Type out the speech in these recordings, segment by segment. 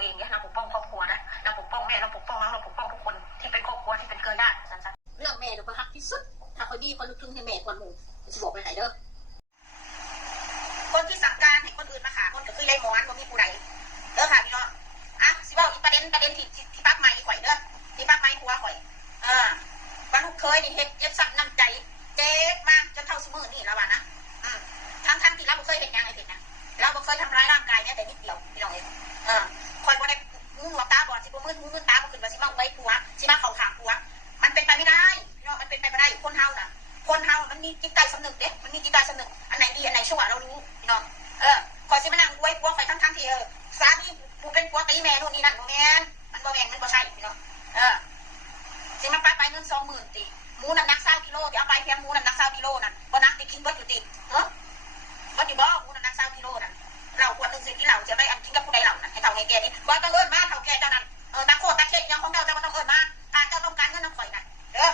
ตัวเองเนี่ยเราปกป้องครอบครัวนะเราปกป้องแม่เราปกป้องน้องเราปกป้องทุกคนที่เป็นครอบครัวที่เป็นเครือญาติสั้นๆเรื่องแม่เราก็ฮักที่สุดถ้าคนดีคนนึกถึงให้แม่คนหมู่จะบอกไปไหนเด้อคนที่สั่งการให้คนอื่นมาขาคนก็คือยายหมอนบ่มีผู้ใดเด้อค่ะพี่น้องสิว่าอีประเด็นที่ปักไม้ข่อยเด้อที่ปักไม้ผัวข่อยวันลูกเคยนี่เฮ็ดสั่นน้ำใจเจ็บมากจนเท่าสมือนี่แล้วว่านะทั้งที่เราบ่เคยเห็นยังไงเห็นนะเราบ่เคยทำร้ายร่างกายเนี่ยแต่นิดเดียวพี่น้องเองคอยบ่ได้หูหนวกตาบอดสิบ่มืดตาบ่ขึ้นว่าสิมาไว้ผัวสิมาเข้าข้างผัวมันเป็นไปไม่ได้พี่น้องมันเป็นไปไม่ได้คนเฮาน่ะคนเฮามันมีจิตใจสำนึกเด้มันมีจิตใจสำนึกอันไหนดีอันไหนชั่วเรารู้พี่น้องคอยสิมานั่งไว้ผัวคอยทั้งที่สามีผู้เป็นผัวตีแม่นู่นนี่นั่นบ่แม่นมันบ่แม่นมันบ่ใช่พี่น้องสิมาไปเงิน20,000ติหมูน้ำหนัก20กิโลเดี๋ยวเอาไปเพียงหมูน้ำหนัก20กิโลนั่นบ่นักติกินเบิดอยู่ติบ่อยู่บ่หมูน้ำหนัก20กิโลนั่นเราควรนึงสิที่เราจะไม่อันกินกับผู้ใดเหล่านั้นให้เท่าให้แก่นี่บ่ต้องเอิ้นมาเท่าแก่เจ้านั้นตาโคตรตาเข็ดยังของเจ้าบ่ต้องเอิ้นมาถ้าเจ้าต้องการเงินน้ำข่อยนั่นเด้อ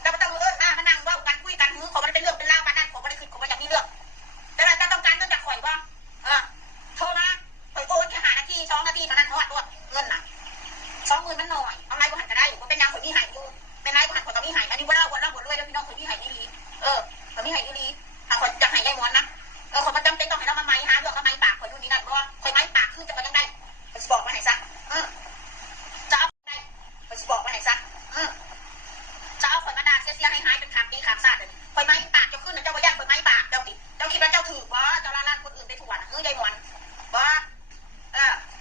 เจ้าบ่ต้องเอิ้นมานั่งเว้ากันคุยกันขอมันเป็นเรื่องเป็นราวปานนั้นขอบ่ได้คิดขอบ่อยากมีเรื่องแต่ว่าเจ้าต้องการเงินจากข่อยบ่โทรมาข่อยโอนแค่5นาที2นาทีเท่านั้นฮอดตัวเงินน่ะ20,000มันน้อยเอาไรบ่หันก็ได้บ่เป็นนางข่อยมีให้อยู่เป็นไรบ่หันข่อยก็มีให้อันนี้บ่เล่าบ่รวยแล้วพี่น้องข่อยมีให้อีหลีข่อยมีให้อีหลีถ้าข่อยจะให้ยายหมอนนะข่อยบ่จำเป็นต้องให้เรามาไม้หาเรื่องมาไม้ปากข่อยนู่นนี่นั่นบ่ข่อยไม้ปากคือจะบ่จังได๋ข่อยสิบอกว่าให้ซะจะเอาได้ข่อยสิบอกว่าให้ซะจะเอาข่อยมาด่าเสียหายเป็นขามปีขามซาดเลยข่อยไม้ปากเจ้าขึ้นเจ้าบ่ย่านข่อยไม้ปากเจ้าติเจ้าคิดว่าเจ้าถือบ่เจ้าล่านคนอื่นไปทั่วน่ะยายหมอนบ่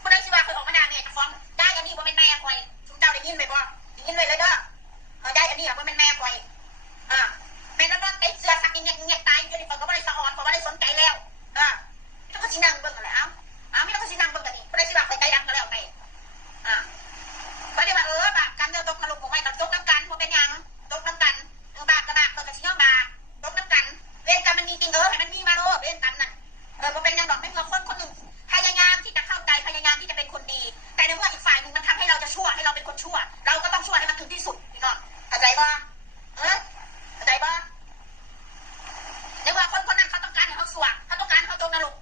ผู้ใดสิว่าข่อยออกมาด่าแม่จะฟ้องได้อันนี้บ่แม่นแม่ข่อยซุมเจ้าได้ยินไหมบ่ได้ยินเลยเด้อได้อันนี้บ่แม่นแม่ข่อยแม่นอนติดเสื้อซักเงี้ยตายอยู่นี่ข่อยก็บ่ได้สะออนข่อยบ่ได้สนใจแล้วเจ้าก็สินั่งเบิ่งนั่นแหละไม่ต้องก็สินั่งเบิ่งกันนี่ผู้ใดสิว่าข่อยใจดำก็แล้วไปก็ได้ว่าบาปกันเด้อตกนรกบ่ไว้กันตกน้ำกันบ่เป็นหยังตกน้ำกันบาปก็บาปก็สิยอมบาปตกน้ำกันเวรกรรมมันมีจริงให้มันมีมาโลเวรกรรมนั่นบ่เป็นหยังดอกไม่เมื่อคนหนึ่งพยายามที่จะเข้าใจพยายามที่จะเป็นคนดีแต่ในเมื่ออีกฝ่ายนึงมันทำให้เราจะชั่วให้เราเป็นคนชั่วเราก็ต้องชั่วให้มันถึงที่สุดพี่น้องเข้าใจป่ะเข้าใจป่ะในเมื่อคนนั้นเขาต้องการให้เขาชั่วเขาต้องการให้เขาตกนรก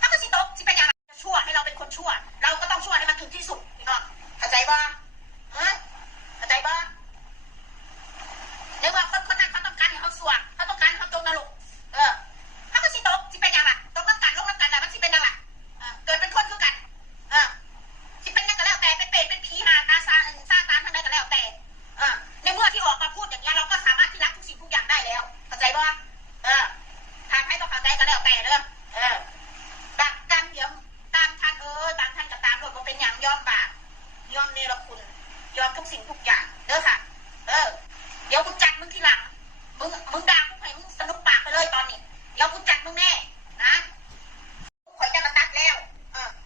ถ้าก็สิตกสิเป็นอย่างไรจะชั่วให้เราเป็นคนชั่วเราก็ต้องชั่วให้มันถึงที่สุดพี่น้องเข้าใจป่ะเข้าใจป่ะในเมื่อคนนั้นเขาต้องการให้เขาชั่วเขาต้องการให้เขาตกนรกถ้าก็สิตกสิเป็นอย่างไรตกน้ำกันลงน้ำกันแล้วมันสิเป็นอย่างไรเกิดเป็นคนคือกันสิเป็นยังก็แล้วแต่เป็นเปรตเป็นผีหาตาซาตานทั้งใดก็แล้วแต่ในเมื่อที่ออกมาพูดอย่างนี้เราก็สามารถที่รักทุกสิ่งทุกอย่างได้แล้วเข้าใจป่ะทางให้ต้องเข้าใจก็แล้วแต่เด้อตามเดี๋ยวตามท่านตามท่านกับตามรถมันเป็นอย่างยอมบาปยอมเนรคุณยอมทุกสิ่งทุกอย่างเด้อค่ะเดี๋ยวกูจัดมึงทีหลังมึงด่ากูให้มึงสนุกปากไปเลยตอนนี้เดี๋ยวกูจัดมึงแน่นะข่อยจะมาตัดแล้ว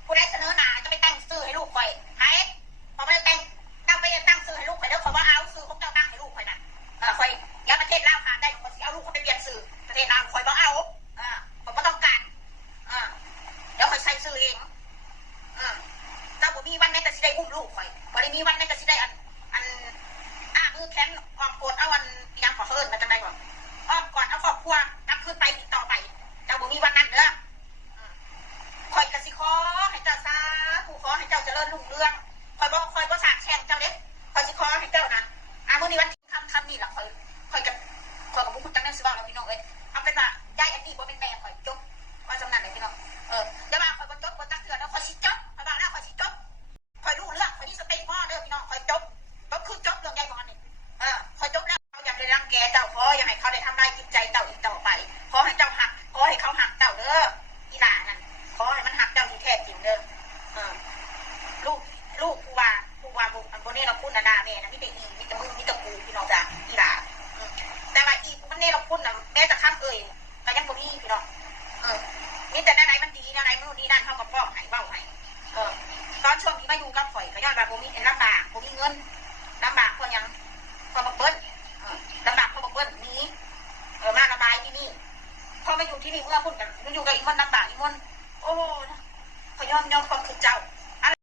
ผู้ใดเสนอหน้าจะไปตั้งซื้อให้ลูกข่อยให้พอไม่ได้ตั้งซื้อให้ลูกข่อยเด้อข่อยว่าเอาซื้อของเจ้าตั้งให้ลูกข่อยน่ะข่อยย้ายประเทศลาวค่ะได้ข่อยสิเอาลูกข่อยไปเปลี่ยนซื้อประเทศลาวข่อยบ่เอาข่อยบ่ต้องการเดี๋ยวข่อยใช้ซื้อเองเจ้าบ่มีวันไหนก็สิได้อุ้มลูกข่อยบ่ได้มีวันไหนก็สิได้อันมือแข็งออกโกรธเอายังขอเพิ่นมาจังได๋ก่อนอ้อมก่อนเอาครอบครัวกลับคืนไปอีกต่อไปเจ้าบ่มีวันนั้นเด้อข่อยก็สิขอให้เจ้าสาธุขอให้เจ้าเจริญรุ่งเรืองข่อยบ่สาดแช่งเจ้าเด้ข่อยสิขอให้เจ้านะมื้อนี้วันคำนี้ล่ะข่อยก็บ่ฮู้จักแนวสิว่าแล้วพี่น้องเอ้ยเอาเป็นว่ายายอันนี้บ่เป็นแม่ข่อยจบว่าสำนั้นเลยพี่น้องแต่ว่าข่อยบ่จบบ่จักเทื่อแล้วข่อยสิจบข่อยว่าแล้วข่อยสิจบข่อยรู้เรื่องข่อยนี่สติพอเด้อพี่น้องข่อยจบคือจบเรื่องยายหมอนนี่ข่อยจบแล้วเขาอยากได้รังแกเจ้าขออย่าให้เขาได้ทำร้ายจิตใจเจ้าอีกต่อไปขอให้เจ้าหักขอให้เขาหักเจ้าเด้ออีหล่านั่นขอให้มันหักเจ้าที่แท้จริงเด้อลูกกูว่าบ่เนรคุณน่ะด่าแม่นะมีแต่อีมีแต่มึงมีแต่กูพี่น้องจ้ะอีหล่าแต่ว่าอีมันเนรคุณน่ะแม้แต่คำก็ยังบ่มีพี่น้องมีแต่ไหนมันดีไหนมื้อนี้นั่นเฮาก็ป้องให้เว้าให้ตอนช่วงที่มาอยู่กับข่อยก็ย้อนว่าบ่มีลำบากบ่มีเงินลำบากเพราะหยังเพราะบักเบิ้ลลำบากเพราะบักเบิ้ลนี้มาระบายที่นี่พอมาอยู่ที่นี่เมื่อพุ่นกันมันอยู่กับอีมันลำบากอีมัน